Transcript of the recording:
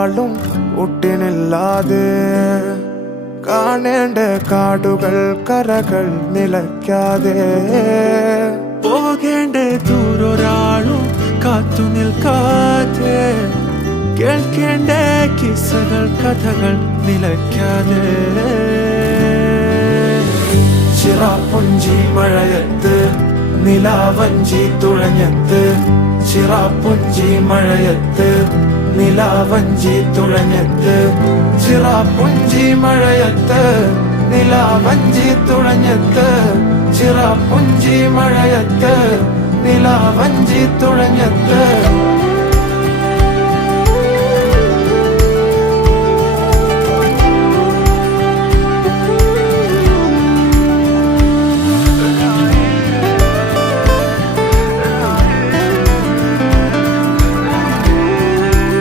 ഒരാളും ഒട്ടിനില്ലാതെ കാണേണ്ട കാടുകൾ കരകൾ നിലയ്ക്കാതെ പോകേണ്ട ദൂരൊരാളും കാത്തു നിൽക്കാതെ കേൾക്കേണ്ട കിസ്സകൾ കഥകൾ നിലയ്ക്കാതെ ചിറാപ്പുഞ്ചി മഴയത്ത് നിലാവഞ്ചി തുഴഞ്ഞത്ത് ചിറാപ്പുഞ്ചി മഴയത്ത് നിലാവഞ്ചി തുഴഞ്ഞത്ത് ചിറാപ്പുഞ്ചി മഴയത്ത് നിലാവഞ്ചി തുഴഞ്ഞത്ത് ചിറാപ്പുഞ്ചി മഴയത്ത് നിലാവഞ്ചി തുഴഞ്ഞത്ത്